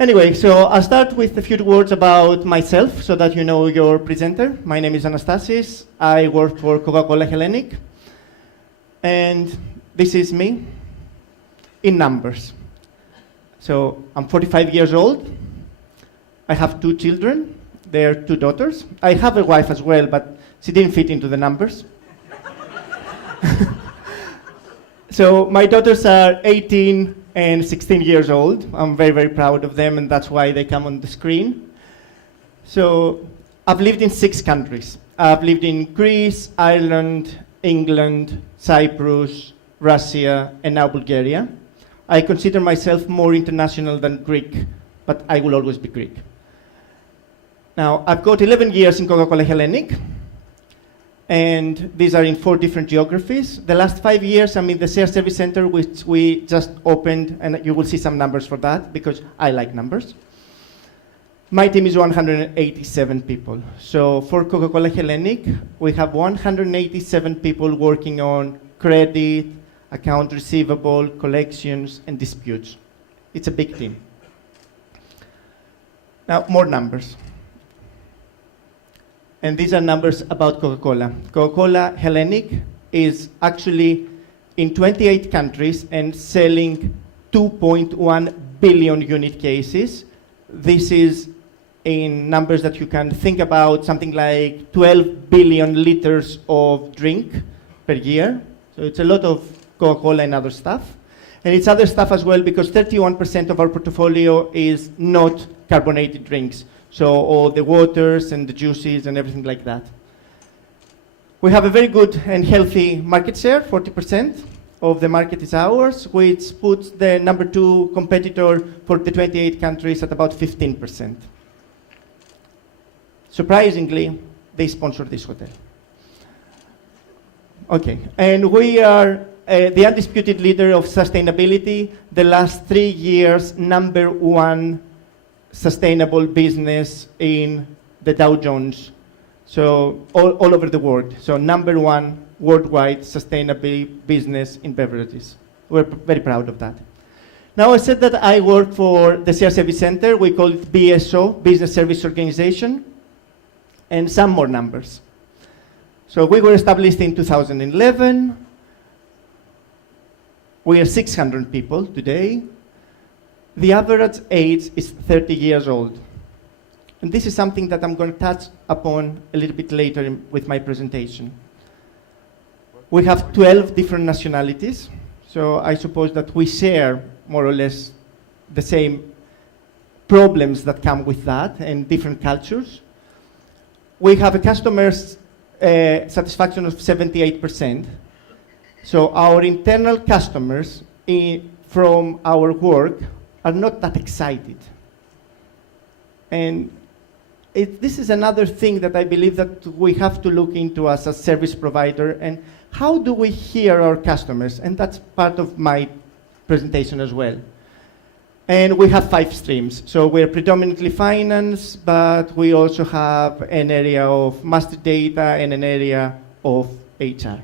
Anyway, so I'll start with a few words about myself so that you know your presenter. My name is Anastasis. I work for Coca Cola Hellenic. And this is me in numbers. So I'm 45 years old. I have 2 children. They're 2 daughters. I have a wife as well, but she didn't fit into the numbers. So my daughters are 18 and 16 years old. I'm very, very proud of them, and that's why they come on the screen. So I've lived in 6 countries. I've lived in Greece, Ireland, England, Cyprus, Russia, and now Bulgaria. I consider myself more international than Greek, but I will always be Greek. Now, I've got 11 years in Coca Cola Hellenic, and these are in 4 different geographies. The last 5 years, I'm in the Shared Service Center, which we just opened, and you will see some numbers for that, because I like numbers. My team is 187 people. So for Coca Cola Hellenic, we have 187 people working on credit, account receivable, collections, and disputes. It's a big team. Now, more numbers. And these are numbers about Coca-Cola. Coca-Cola Hellenic is actually in 28 countries and selling 2.1 billion unit cases. This is in numbers that you can think about, something like 12 billion liters of drink per year. So it's a lot of Coca-Cola and other stuff. And it's other stuff as well, because 31% of our portfolio is not carbonated drinks. So all the waters and the juices and everything like that. We have a very good and healthy market share. 40% of the market is ours, which puts the number 2 competitor for the 28 countries at about 15%. Surprisingly, they sponsor this hotel. Okay, and we are the undisputed leader of sustainability. The last 3 years, number 1 sustainable business in the Dow Jones, so all over the world. So number 1 worldwide sustainable business in beverages. We're very proud of that. Now, I said that I work for the Shared Service Center. We call it BSO, Business Service Organization, and some more numbers. So we were established in 2011. We are 600 people today. The average age is 30 years old. And this is something that I'm going to touch upon a little bit later with my presentation. We have 12 different nationalities, so I suppose that we share more or less the same problems that come with that and different cultures. We have a customer satisfaction of 78%. So our internal customers from our work are not that excited. And this is another thing that I believe that we have to look into as a service provider, and how do we hear our customers? And that's part of my presentation as well. And we have 5 streams. So we're predominantly finance, but we also have an area of master data and an area of HR.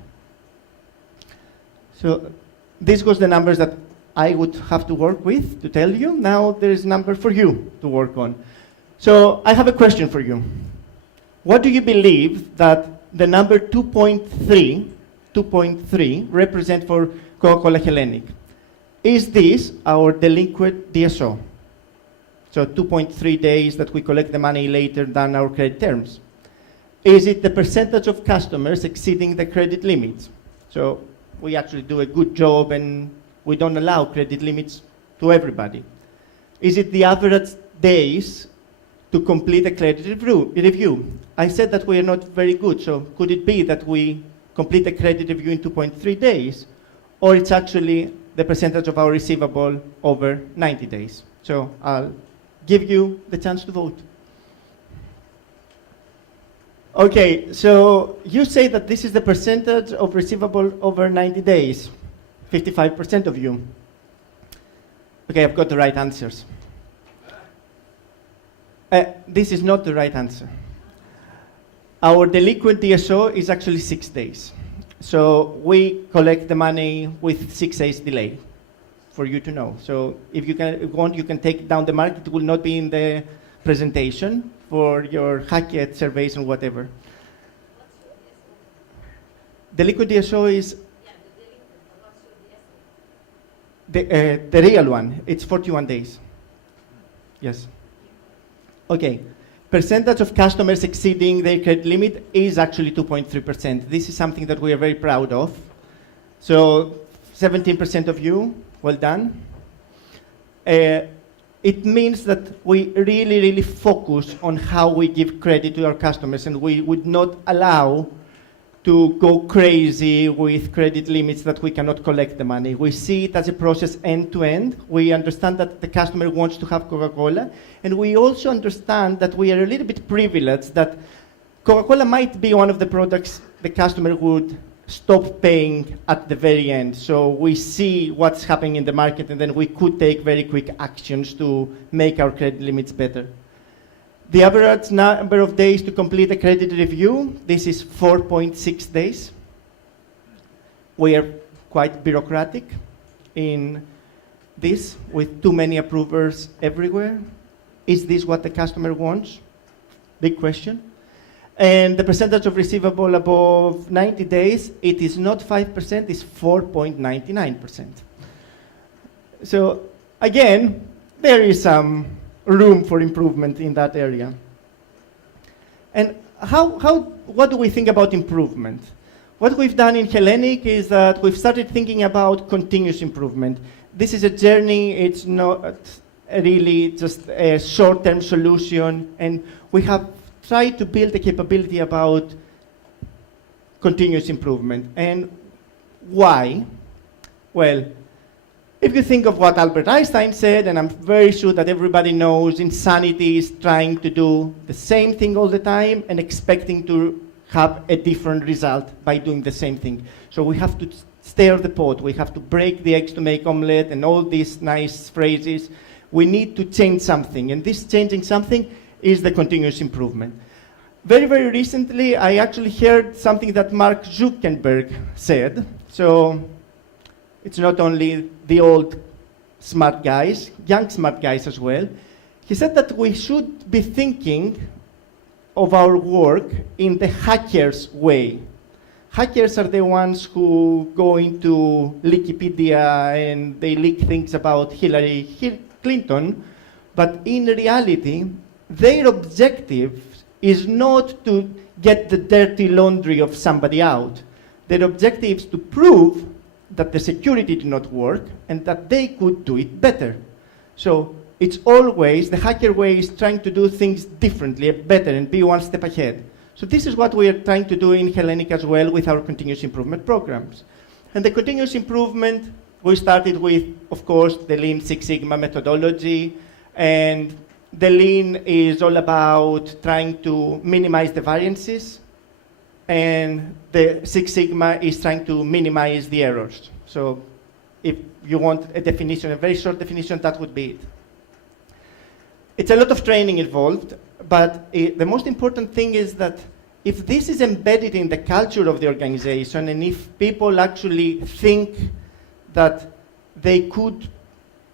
So this was the numbers that I would have to work with to tell you. Now there is a number for you to work on. So I have a question for you. What do you believe that the number 2.3 represent for Coca-Cola Hellenic? Is this our delinquent DSO? So 2.3 days that we collect the money later than our credit terms. Is it the percentage of customers exceeding the credit limits? So we actually do a good job and we don't allow credit limits to everybody. Is it the average days to complete a credit review? I said that we are not very good, so could it be that we complete a credit review in 2.3 days, or it's actually the percentage of our receivable over 90 days? So I'll give you the chance to vote. Okay, so you say that this is the percentage of receivable over 90 days. 55% of you. Okay, I've got the right answers. This is not the right answer. Our delinquent DSO is actually 6 days. So we collect the money with 6 days delay. for you to know. So if you want, you can take down the mark. It will not be in the presentation for your Hackett surveys and whatever. The liquid DSO is the real one. It's 41 days. Yes. Okay. Percentage of customers exceeding their credit limit is actually 2.3%. This is something that we are very proud of. So 17% of you, well done. It means that we really, really focus on how we give credit to our customers, and we would not allow to go crazy with credit limits that we cannot collect the money. We see it as a process end to end. We understand that the customer wants to have Coca-Cola, and we also understand that we are a little bit privileged that Coca-Cola might be one of the products the customer would stop paying at the very end. So we see what's happening in the market, and then we could take very quick actions to make our credit limits better. The average number of days to complete a credit review, this is 4.6 days. We are quite bureaucratic in this, with too many approvers everywhere. Is this what the customer wants? Big question. And the percentage of receivable above 90 days, it is not 5%, it's 4.99%. So again, there is some room for improvement in that area. And what do we think about improvement? What we've done in Hellenic is that we've started thinking about continuous improvement. This is a journey, it's not really just a short-term solution, and we have tried to build a capability about continuous improvement. And why? Well, if you think of what Albert Einstein said, and I'm very sure that everybody knows, insanity is trying to do the same thing all the time and expecting to have a different result by doing the same thing. So we have to stir the pot, we have to break the eggs to make omelette, and all these nice phrases. We need to change something, and this changing something is the continuous improvement. Very, very recently, I actually heard something that Mark Zuckerberg said. So it's not only the old smart guys, young smart guys as well. He said that we should be thinking of our work in the hackers' way. Hackers are the ones who go into Wikipedia and they leak things about Hillary Clinton, but in reality, their objective is not to get the dirty laundry of somebody out. Their objective is to prove that the security did not work and that they could do it better. So it's always, the hacker way is trying to do things differently, better, and be one step ahead. So this is what we are trying to do in Hellenic as well with our continuous improvement programs. And the continuous improvement, we started with, of course, the Lean Six Sigma methodology, and the Lean is all about trying to minimize the variances, and the Six Sigma is trying to minimize the errors. So if you want a definition, a very short definition, that would be it. It's a lot of training involved, but the most important thing is that if this is embedded in the culture of the organization, and if people actually think that they could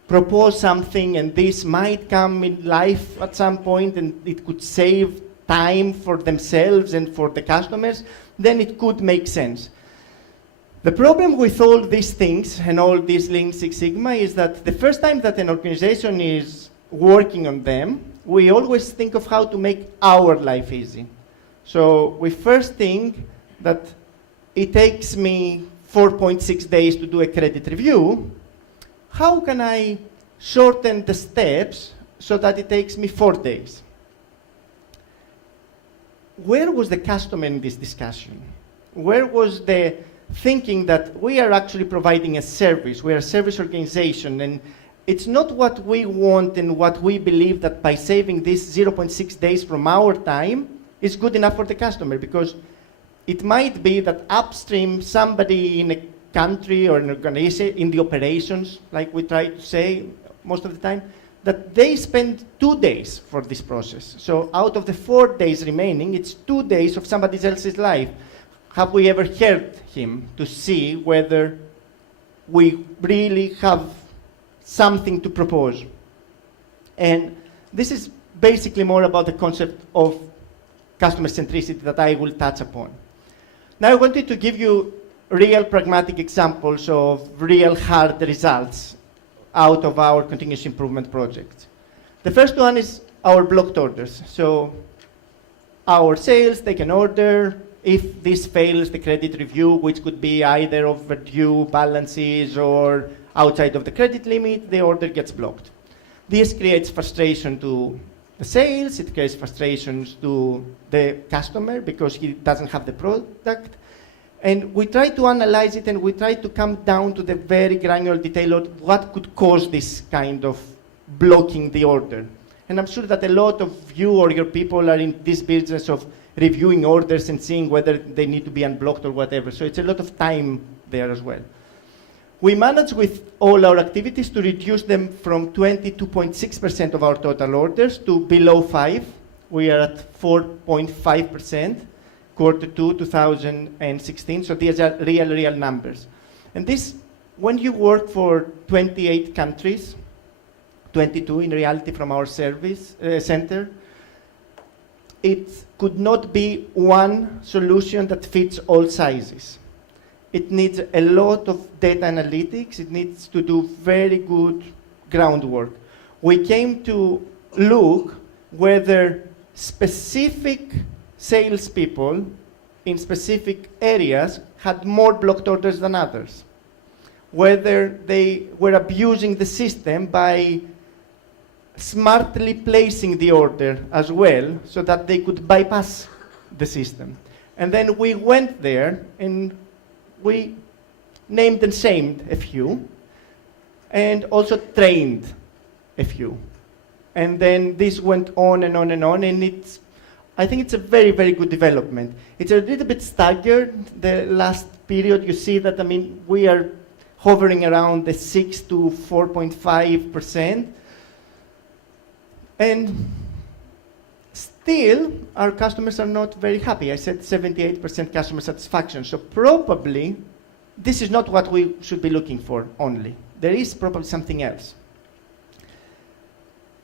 propose something and this might come in life at some point and it could save time for themselves and for the customers, then it could make sense. The problem with all these things and all these Lean Six Sigma is that the first time that an organization is working on them, we always think of how to make our life easy. So we first think that it takes me 4.6 days to do a credit review. How can I shorten the steps so that it takes me 4 days? Where was the customer in this discussion? Where was the thinking that we are actually providing a service, we are a service organization, and it's not what we want and what we believe that by saving this 0.6 days from our time is good enough for the customer, because it might be that upstream somebody in a country or an organization in the operations, like we try to say most of the time, that they spend 2 days for this process. So out of the 4 days remaining, it's 2 days of somebody else's life. Have we ever heard him to see whether we really have something to propose. And this is basically more about the concept of customer centricity that I will touch upon. Now I wanted to give you real pragmatic examples of real hard results out of our continuous improvement projects. The first one is our blocked orders. So our sales take an order. If this fails the credit review, which could be either overdue balances or outside of the credit limit, the order gets blocked. This creates frustration to the sales, it creates frustrations to the customer because he doesn't have the product. And we try to analyze it and we try to come down to the very granular detail of what could cause this kind of blocking the order. And I'm sure that a lot of you or your people are in this business of reviewing orders and seeing whether they need to be unblocked or whatever. So it's a lot of time there as well. We manage with all our activities to reduce them from 22.6% of our total orders to below 5. We are at 4.5%, quarter 2, 2016. So these are real numbers. And this, when you work for 28 countries, 22 in reality from our service center, it could not be one solution that fits all sizes. It needs a lot of data analytics. It needs to do very good groundwork. We came to look whether specific salespeople in specific areas had more blocked orders than others, whether they were abusing the system by smartly placing the order as well so that they could bypass the system. And then we went there and we named and shamed a few and also trained a few. And then this went on and on and on, and I think it's a very, very good development. It's a little bit staggered, the last period. You see that, we are hovering around the 6 to 4.5%. And still, our customers are not very happy. I said 78% customer satisfaction. So probably, this is not what we should be looking for only. There is probably something else.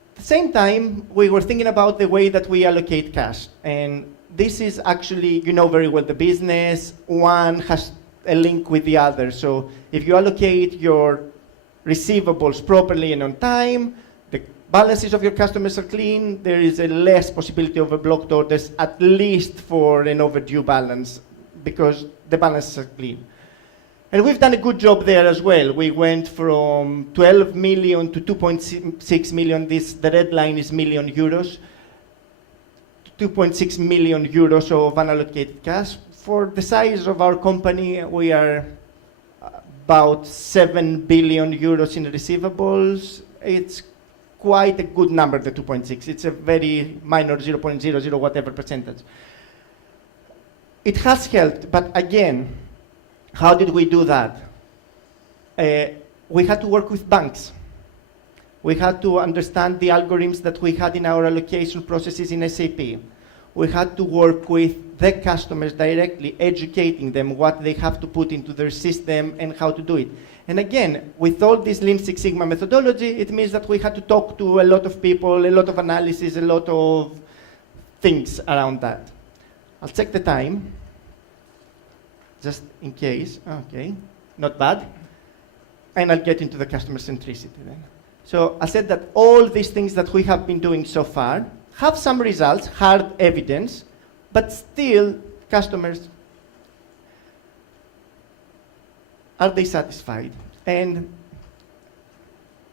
At the same time, we were thinking about the way that we allocate cash. And this is actually, you know very well the business. One has a link with the other. So if you allocate your receivables properly and on time, balances of your customers are clean, there is a less possibility of blocked orders, at least for an overdue balance, because the balances are clean. And we've done a good job there as well. We went from 12 million to 2.6 million. The red line is million euros. 2.6 million euros of unallocated cash. For the size of our company, we are about 7 billion euros in receivables. It's quite a good number, the 2.6. It's a very minor 0.00 whatever percentage. It has helped, but again, how did we do that? We had to work with banks. We had to understand the algorithms that we had in our allocation processes in SAP. We had to work with the customers directly, educating them what they have to put into their system and how to do it. And again, with all this Lean Six Sigma methodology, it means that we had to talk to a lot of people, a lot of analysis, a lot of things around that. I'll check the time, just in case. Okay, not bad. And I'll get into the customer centricity then. So I said that all these things that we have been doing so far have some results, hard evidence, but still customers, are they satisfied? And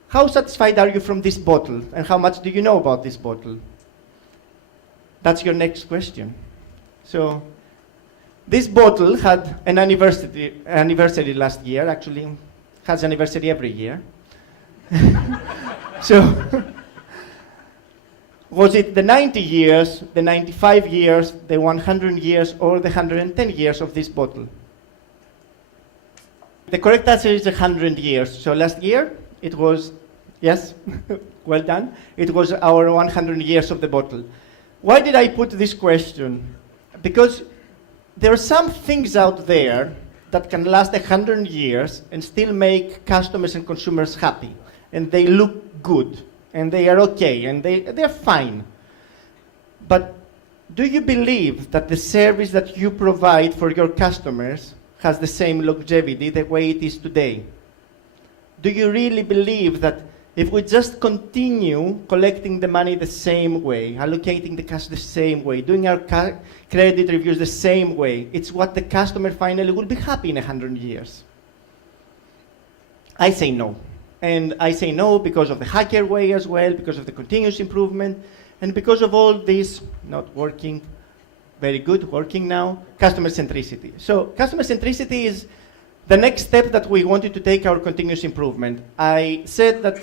how satisfied are you from this bottle? And how much do you know about this bottle? That's your next question. So this bottle had an anniversary last year, actually has anniversary every year. So was it the 90 years, the 95 years, the 100 years, or the 110 years of this bottle? The correct answer is 100 years. So last year, it was, yes, well done. It was our 100 years of the bottle. Why did I put this question? Because there are some things out there that can last 100 years and still make customers and consumers happy. and they look good, and they are okay, and they're fine. But do you believe that the service that you provide for your customers has the same longevity the way it is today? Do you really believe that if we just continue collecting the money the same way, allocating the cash the same way, doing our credit reviews the same way, it's what the customer finally will be happy in 100 years? I say no. And I say no because of the hacker way as well, because of the continuous improvement, and because of all this not working, very good, working now, customer centricity. So customer centricity is the next step that we wanted to take our continuous improvement. I said that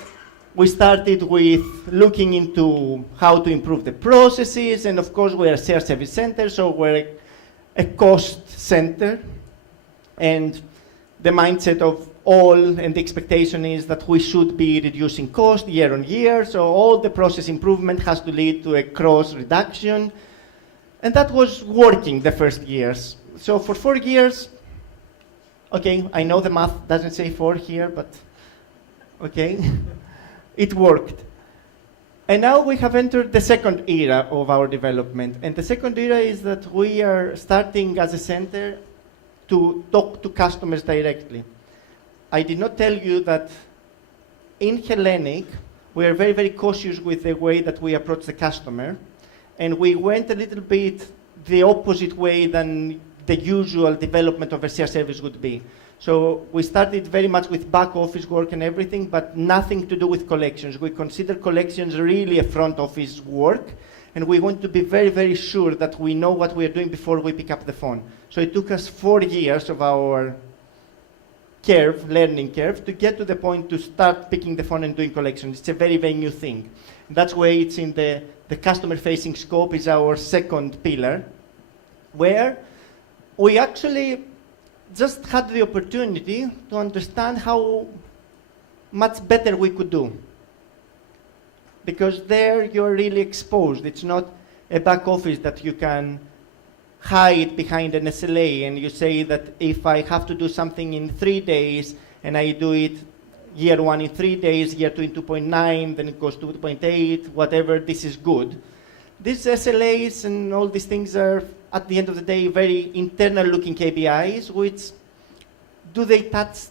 we started with looking into how to improve the processes, and of course we're a shared service center, so we're a cost center, and the mindset of all and the expectation is that we should be reducing cost year on year, so all the process improvement has to lead to a cross reduction, and that was working the first years. So for 4 years, okay, I know the math doesn't say 4 here, but okay, it worked. And now we have entered the second era of our development. And the second era is that we are starting as a center to talk to customers directly. I did not tell you that in Hellenic, we are very, very cautious with the way that we approach the customer. And we went a little bit the opposite way than the usual development of a shared service would be. So we started very much with back office work and everything, but nothing to do with collections. We consider collections really a front office work, and we want to be very, very sure that we know what we are doing before we pick up the phone. So it took us 4 years of our learning curve, to get to the point to start picking the phone and doing collections. It's a very, very new thing. And that's why it's in the customer-facing scope is our second pillar, where we actually just had the opportunity to understand how much better we could do. Because there you're really exposed. It's not a back office that you can hide behind an SLA and you say that if I have to do something in 3 days and I do it year 1 in 3 days, year 2 in 2.9, then it goes to 2.8, whatever, this is good. These SLAs and all these things are, at the end of the day, very internal-looking KPIs, which do they touch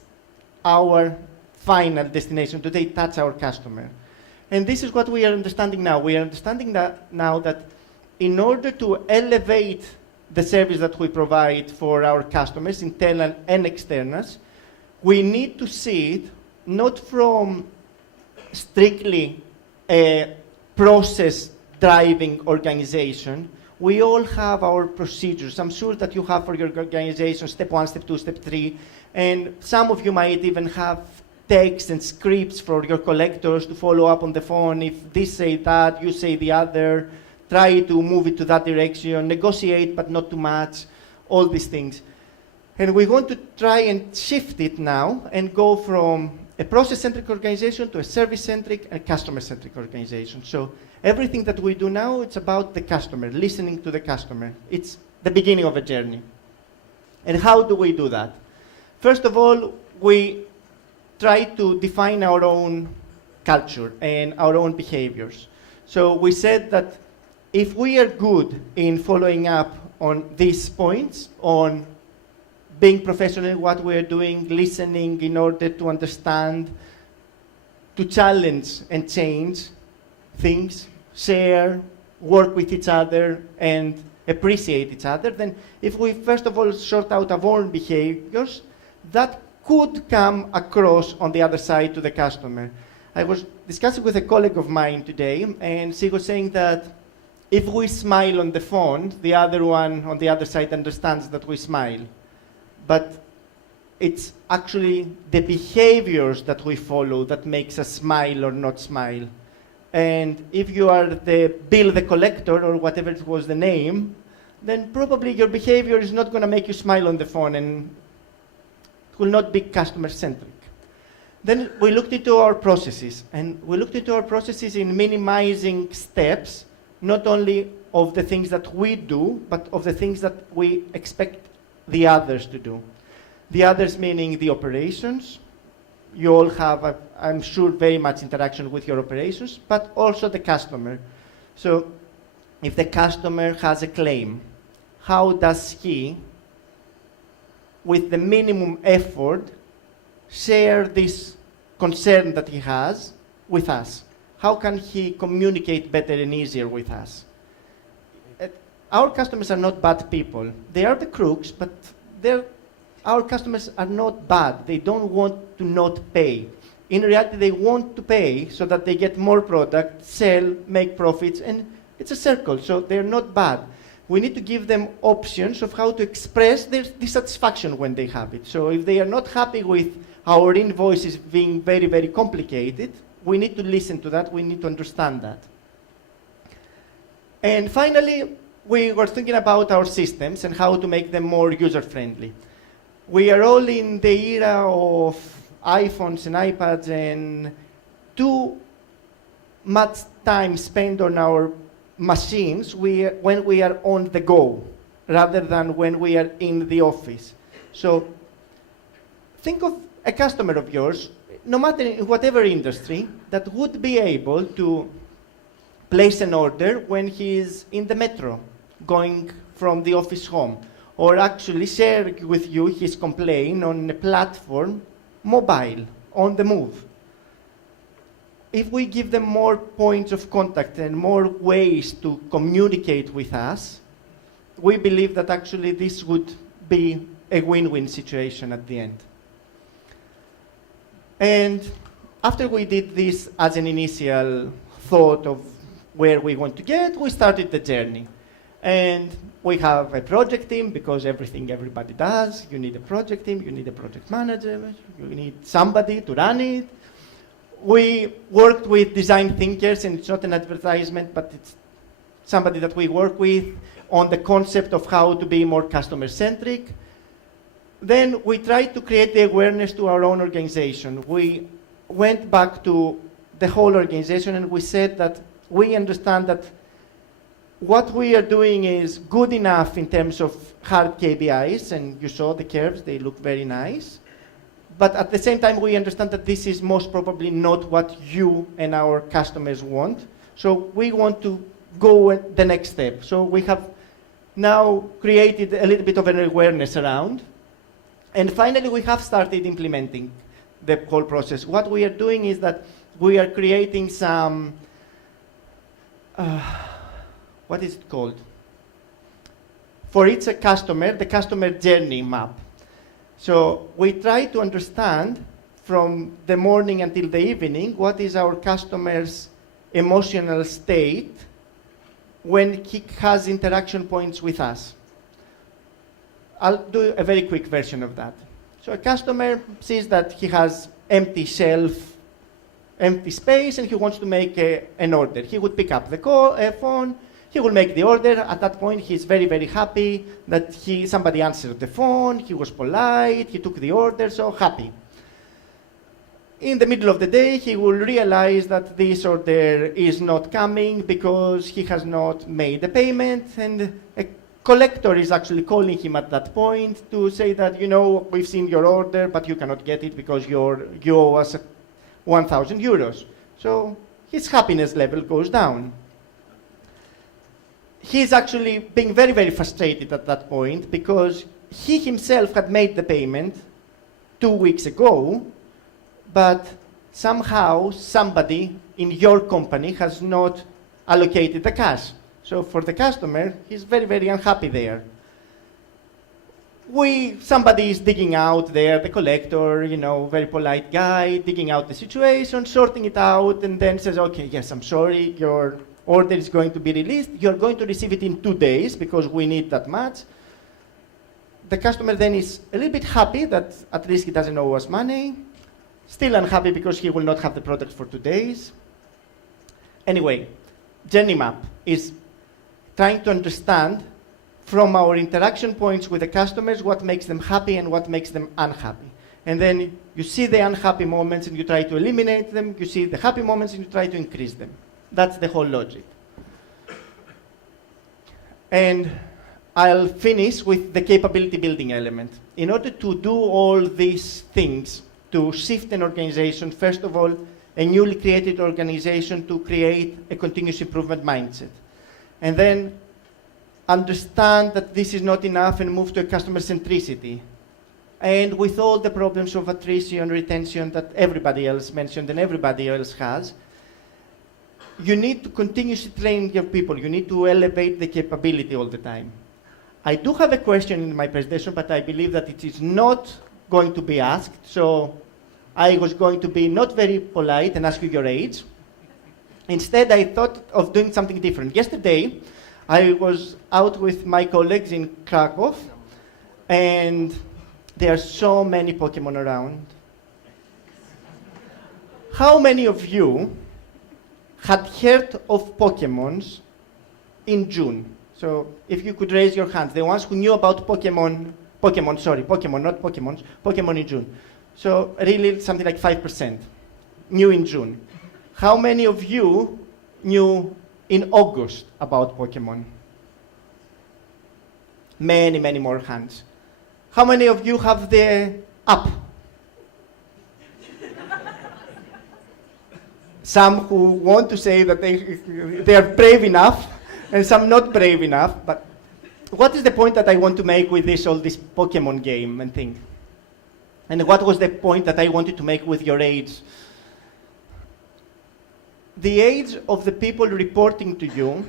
our final destination? Do they touch our customer? And this is what we are understanding now. We are understanding that now that in order to elevate the service that we provide for our customers, internal and externals, we need to see it not from strictly a process-driving organization. We all have our procedures. I'm sure that you have for your organization step 1, step 2, step 3, and some of you might even have text and scripts for your collectors to follow up on the phone. If this say that, you say the other, try to move it to that direction, negotiate but not too much, all these things. And we want to try and shift it now and go from a process-centric organization to a service-centric and customer-centric organization. So everything that we do now, it's about the customer, listening to the customer. It's the beginning of a journey. And how do we do that? First of all, we try to define our own culture and our own behaviors. So we said that if we are good in following up on these points, on being professional in what we're doing, listening in order to understand, to challenge and change things, share, work with each other, and appreciate each other, then if we first of all sort out our own behaviors, that could come across on the other side to the customer. I was discussing with a colleague of mine today, and she was saying that if we smile on the phone, the other one on the other side understands that we smile. But it's actually the behaviors that we follow that makes us smile or not smile. And if you are the bill the collector, or whatever it was the name, then probably your behavior is not going to make you smile on the phone, and it will not be customer-centric. Then we looked into our processes, and we looked into our processes in minimizing steps, not only of the things that we do, but of the things that we expect the others to do. The others meaning the operations, you all have, I'm sure, very much interaction with your operations, but also the customer. So if the customer has a claim, how does he, with the minimum effort, share this concern that he has with us? How can he communicate better and easier with us? Our customers are not bad people. They are the crooks, but our customers are not bad. They don't want to not pay. In reality, they want to pay so that they get more product, sell, make profits, and it's a circle, so they're not bad. We need to give them options of how to express their dissatisfaction when they have it. So if they are not happy with our invoices being very, very complicated, we need to listen to that, we need to understand that. And finally, we were thinking about our systems and how to make them more user-friendly. We are all in the era of iPhones and iPads, and too much time spent on our machines when we are on the go, rather than when we are in the office. So think of a customer of yours, no matter in whatever industry, that would be able to place an order when he is in the metro, going from the office home, or actually share with you his complaint on a platform, mobile, on the move. If we give them more points of contact and more ways to communicate with us, we believe that actually this would be a win-win situation at the end. And after we did this as an initial thought of where we want to get, we started the journey. And we have a project team, because everybody does. You need a project team, you need a project manager, you need somebody to run it. We worked with design thinkers, and it's not an advertisement, but it's somebody that we work with on the concept of how to be more customer-centric. Then we tried to create the awareness to our own organization. We went back to the whole organization and we said that we understand that what we are doing is good enough in terms of hard KPIs, and you saw the curves, they look very nice. But at the same time, we understand that this is most probably not what you and our customers want. So we want to go the next step. So we have now created a little bit of an awareness around. And finally, we have started implementing the whole process. What we are doing is that we are creating some, what is it called? For each customer, the customer journey map. So we try to understand from the morning until the evening what is our customer's emotional state when he has interaction points with us. I'll do a very quick version of that. So a customer sees that he has empty shelf, empty space, and he wants to make an order. He would pick up the phone, he will make the order. At that point, he's very, very happy that somebody answered the phone, he was polite, he took the order, so happy. In the middle of the day, he will realize that this order is not coming because he has not made the payment, and a collector is actually calling him at that point to say that, we've seen your order, but you cannot get it because you owe us 1,000 euros. So his happiness level goes down. He's actually being very, very frustrated at that point because he himself had made the payment 2 weeks ago, but somehow somebody in your company has not allocated the cash. So for the customer, he's very, very unhappy there. Somebody is digging out there, the collector, very polite guy, digging out the situation, sorting it out, and then says, okay, yes, I'm sorry, your order is going to be released. You're going to receive it in 2 days because we need that much. The customer then is a little bit happy that at least he doesn't owe us money. Still unhappy because he will not have the product for 2 days. Anyway, journey map is trying to understand from our interaction points with the customers what makes them happy and what makes them unhappy. And then you see the unhappy moments and you try to eliminate them. You see the happy moments and you try to increase them. That's the whole logic. And I'll finish with the capability building element. In order to do all these things, to shift an organization, first of all, a newly created organization, to create a continuous improvement mindset. And then understand that this is not enough and move to a customer centricity. And with all the problems of attrition, retention that everybody else mentioned and everybody else has, you need to continuously train your people. You need to elevate the capability all the time. I do have a question in my presentation, but I believe that it is not going to be asked. So I was going to be not very polite and ask you your age. Instead, I thought of doing something different. Yesterday, I was out with my colleagues in Krakow, and there are so many Pokemon around. How many of you had heard of Pokemons in June? So if you could raise your hands, the ones who knew about Pokemon in June. So really something like 5% knew in June. How many of you knew in August about Pokemon? Many, many more hands. How many of you have the app? Some who want to say that they are brave enough, and some not brave enough. But what is the point that I want to make with all this Pokemon game and thing? And what was the point that I wanted to make with your age? The age of the people reporting to you,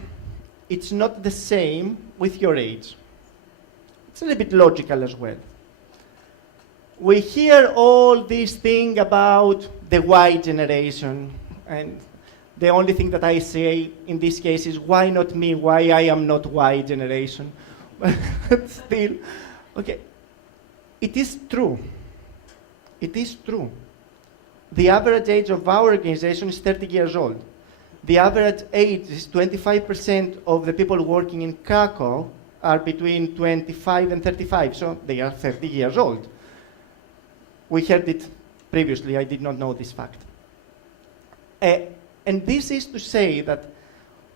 it's not the same with your age. It's a little bit logical as well. We hear all this thing about the Y generation, and the only thing that I say in this case is, why not me? Why I am not Y generation? But still, okay, it is true. It is true. The average age of our organization is 30 years old. The average age is 25% of the people working in Krakow are between 25 and 35, so they are 30 years old. We heard it previously, I did not know this fact. And this is to say that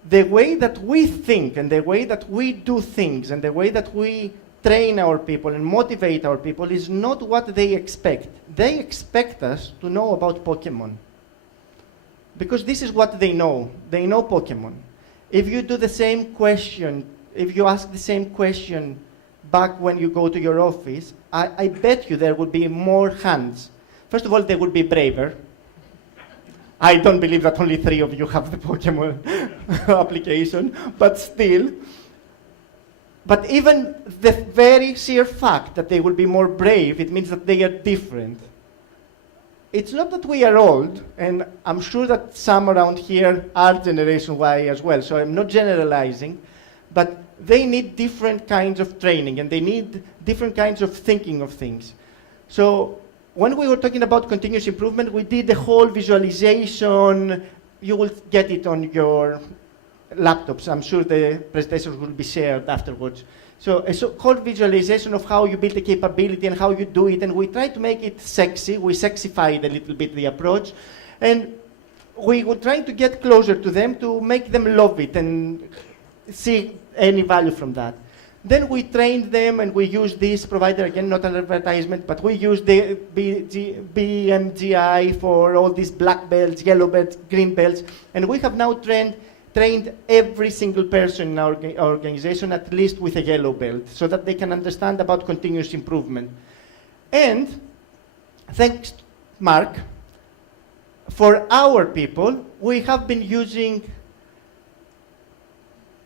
the way that we think and the way that we do things and the way that we train our people and motivate our people is not what they expect. They expect us to know about Pokemon. Because this is what they know. They know Pokemon. If you do the same question, if you ask the same question back when you go to your office, I bet you there would be more hands. First of all, they would be braver. I don't believe that only 3 of you have the Pokemon application, but still. But even the very sheer fact that they will be more brave, it means that they are different. It's not that we are old, and I'm sure that some around here are Generation Y as well, so I'm not generalizing, but they need different kinds of training, and they need different kinds of thinking of things. So when we were talking about continuous improvement, we did the whole visualization. You will get it on your laptops. I'm sure the presentations will be shared afterwards. So a so-called visualization of how you build a capability and how you do it, and we try to make it sexy. We sexified a little bit the approach, and we were trying to get closer to them to make them love it and see any value from that. Then we trained them, and we used this provider, again, not an advertisement, but we used the BMGI for all these black belts, yellow belts, green belts, and we have now trained every single person in our organization at least with a yellow belt, so that they can understand about continuous improvement. And thanks, Mark, for our people, we have been using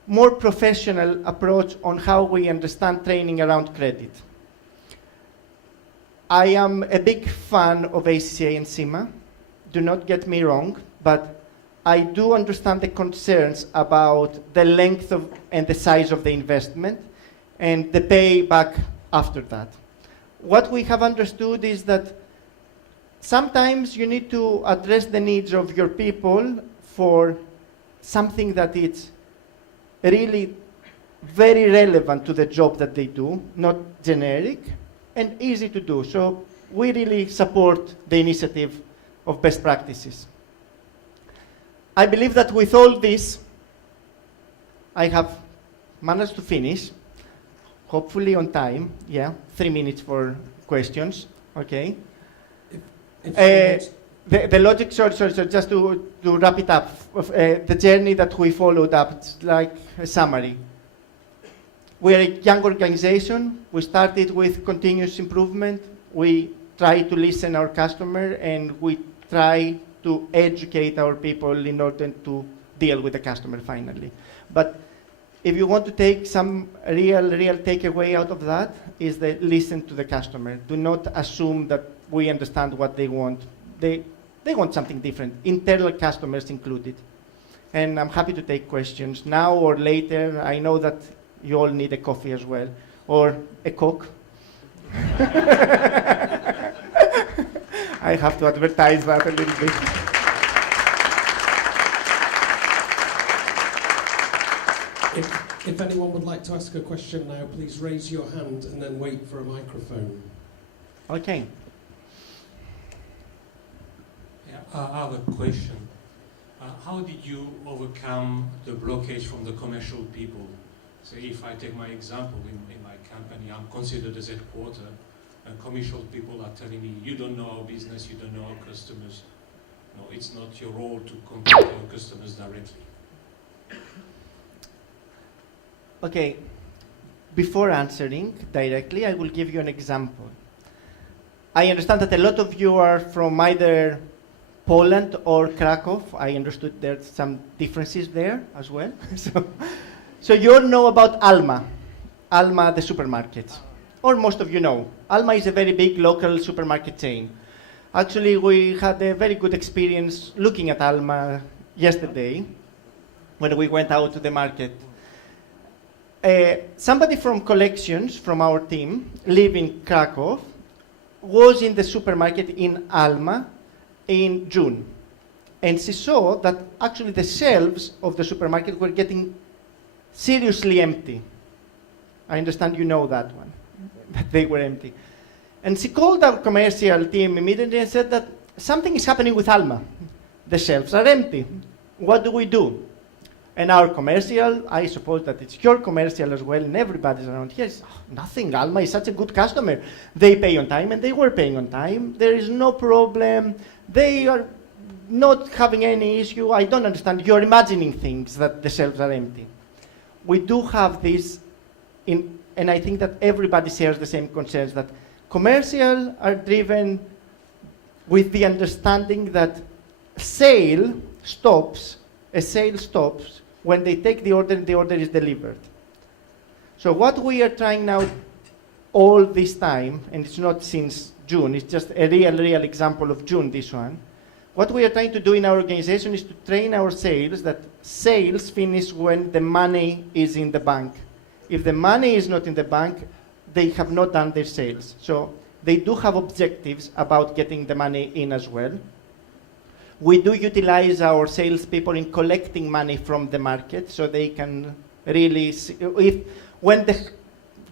more professional approach on how we understand training around credit. I am a big fan of ACCA and CIMA, do not get me wrong, but I do understand the concerns about the length of and the size of the investment and the payback after that. What we have understood is that sometimes you need to address the needs of your people for something that is really very relevant to the job that they do, not generic, and easy to do. So we really support the initiative of best practices. I believe that with all this, I have managed to finish, hopefully on time. Yeah, 3 minutes for questions, okay? The logic, sorry, just to wrap it up, the journey that we followed up, it's like a summary. We are a young organization. We started with continuous improvement. We try to listen our customer, and we try to educate our people in order to deal with the customer finally. But if you want to take some real takeaway out of that, is that listen to the customer. Do not assume that we understand what they want. They want something different, internal customers included. And I'm happy to take questions now or later. I know that you all need a coffee as well, or a Coke. I have to advertise that a little bit. If anyone would like to ask a question now, please raise your hand and then wait for a microphone. Okay. Yeah, I have a question. How did you overcome the blockage from the commercial people? So if I take my example, in my company, I'm considered as headquarter, and commercial people are telling me, you don't know our business, you don't know our customers. No, it's not your role to contact your customers directly. Okay, before answering directly, I will give you an example. I understand that a lot of you are from either Poland or Krakow. I understood there's some differences there as well. So you all know about Alma, the supermarket, or most of you know. Alma is a very big local supermarket chain. Actually, we had a very good experience looking at Alma yesterday when we went out to the market. Somebody from collections from our team, living in Krakow, was in the supermarket in Alma in June. And she saw that actually the shelves of the supermarket were getting seriously empty. I understand you know that one, that they were empty. And she called our commercial team immediately and said that something is happening with Alma. The shelves are empty. What do we do? And our commercial, I suppose that it's your commercial as well, and everybody's around here, is, nothing, Alma is such a good customer. They pay on time, and they were paying on time. There is no problem. They are not having any issue. I don't understand. You're imagining things that the shelves are empty. We do have this, and I think that everybody shares the same concerns, that commercial are driven with the understanding that a sale stops when they take the order and the order is delivered. So what we are trying now all this time, and it's not since June, it's just a real example of June, this one. What we are trying to do in our organization is to train our sales that sales finish when the money is in the bank. If the money is not in the bank, they have not done their sales. So they do have objectives about getting the money in as well. We do utilize our salespeople in collecting money from the market, so they can really see when the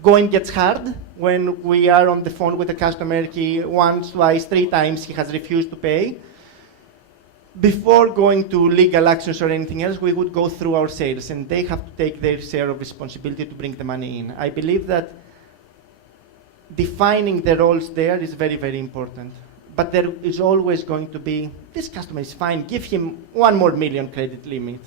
going gets hard, when we are on the phone with the customer, he once, twice, 3 times he has refused to pay. Before going to legal actions or anything else, we would go through our sales, and they have to take their share of responsibility to bring the money in. I believe that defining the roles there is very important. But there is always going to be, this customer is fine, give him 1 more million credit limit.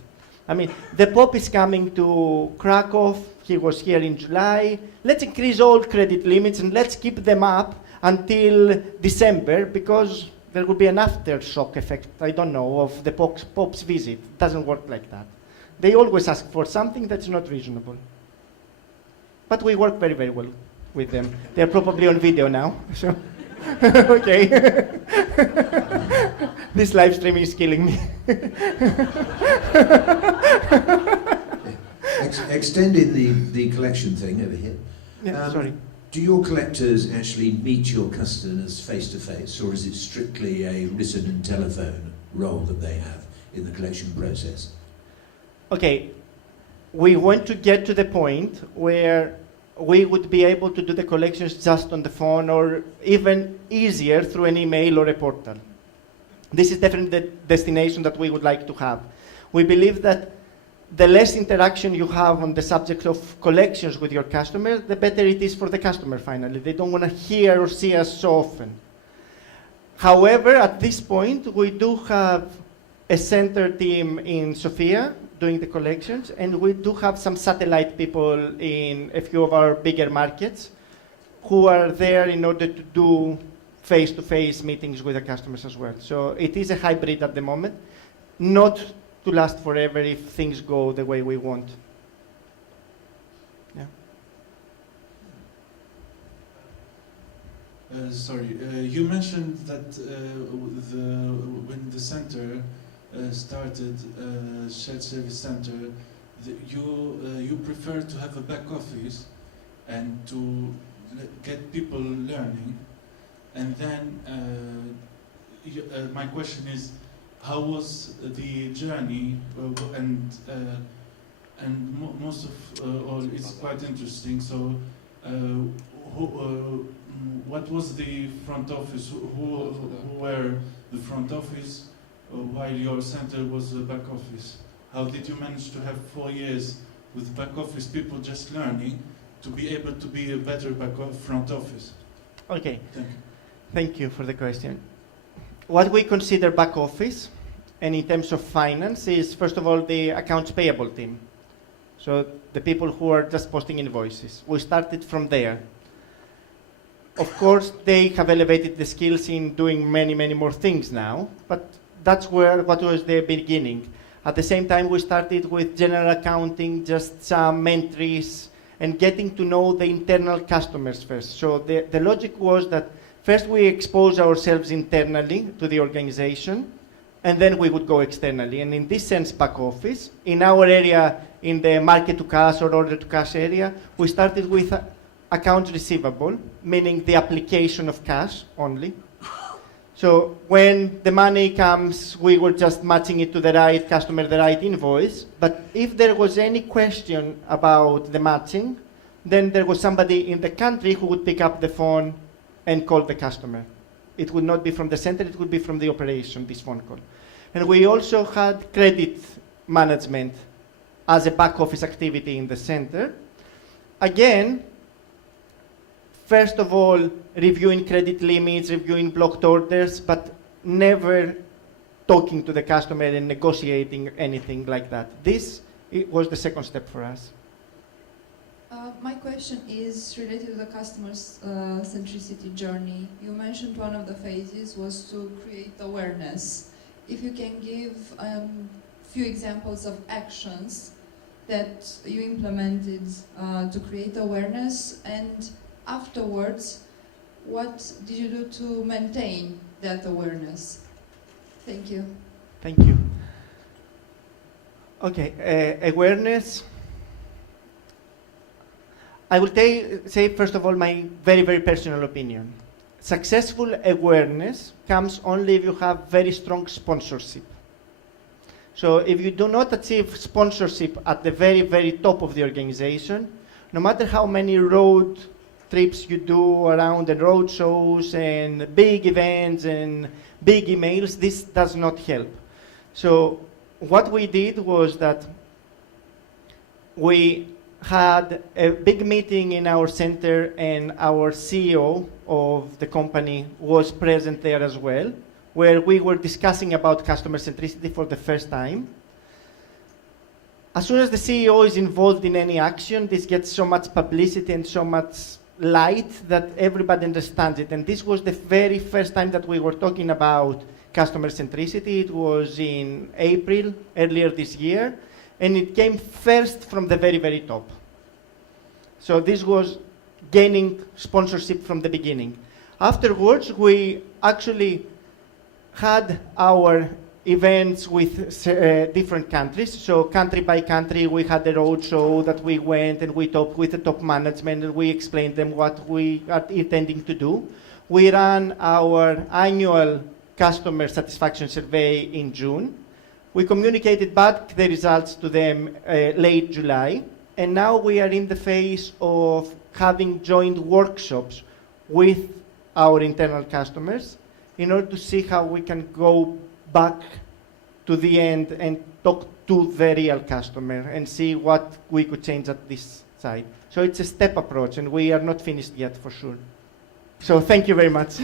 I mean, the Pope is coming to Krakow, he was here in July. Let's increase all credit limits and let's keep them up until December, because there will be an aftershock effect, I don't know, of the Pope's visit. It doesn't work like that. They always ask for something that's not reasonable. But we work very well with them. They're probably on video now, so. Okay. This live streaming is killing me. Extending the collection thing over here. Yeah, sorry. Do your collectors actually meet your customers face to face, or is it strictly a written and telephone role that they have in the collection process? Okay, we want to get to the point where we would be able to do the collections just on the phone, or even easier through an email or a portal. This is definitely the destination that we would like to have. We believe that the less interaction you have on the subject of collections with your customer, the better it is for the customer finally. They don't want to hear or see us so often. However, at this point, we do have a center team in Sofia doing the collections, and we do have some satellite people in a few of our bigger markets who are there in order to do face-to-face meetings with the customers as well. So it is a hybrid at the moment, not to last forever if things go the way we want. Yeah. Sorry, you mentioned that when the center started, shared service center, you prefer to have a back office and to get people learning. And then my question is, how was the journey? Most of all, it's quite interesting. So, what was the front office? Who were the front office while your center was the back office? How did you manage to have 4 years with back office people just learning to be able to be a better front office? Okay. Thank you. Thank you for the question. What we consider back office, and in terms of finance, is first of all the accounts payable team. So the people who are just posting invoices. We started from there. Of course, they have elevated the skills in doing many, many more things now, but that's what was the beginning. At the same time, we started with general accounting, just some entries, and getting to know the internal customers first. So the logic was that first we expose ourselves internally to the organization, and then we would go externally. And in this sense, back office. In our area, in the market to cash or order to cash area, we started with accounts receivable, meaning the application of cash only. So when the money comes, we were just matching it to the right customer, the right invoice. But if there was any question about the matching, then there was somebody in the country who would pick up the phone and call the customer. It would not be from the center, it would be from the operation, this phone call. And we also had credit management as a back office activity in the center. Again, first of all, reviewing credit limits, reviewing blocked orders, but never talking to the customer and negotiating anything like that. It was the second step for us. My question is related to the customer's centricity journey. You mentioned one of the phases was to create awareness. If you can give a few examples of actions that you implemented to create awareness, and afterwards, what did you do to maintain that awareness? Thank you. Thank you. Okay, awareness. I will say, first of all, my very, very personal opinion. Successful awareness comes only if you have very strong sponsorship. So if you do not achieve sponsorship at the very, very top of the organization, no matter how many road trips you do around and road shows and big events and big emails, this does not help. So what we did was that we had a big meeting in our center, and our CEO of the company was present there as well, where we were discussing about customer centricity for the first time. As soon as the CEO is involved in any action, this gets so much publicity and so much light that everybody understands it. And this was the very first time that we were talking about customer centricity. It was in April, earlier this year. And it came first from the very, very top. So this was gaining sponsorship from the beginning. Afterwards, we actually had our events with different countries. So country by country, we had a road show that we went and we talked with the top management and we explained them what we are intending to do. We ran our annual customer satisfaction survey in June. We communicated back the results to them late July, and now we are in the phase of having joint workshops with our internal customers in order to see how we can go back to the end and talk to the real customer and see what we could change at this side. So it's a step approach, and we are not finished yet for sure. So thank you very much.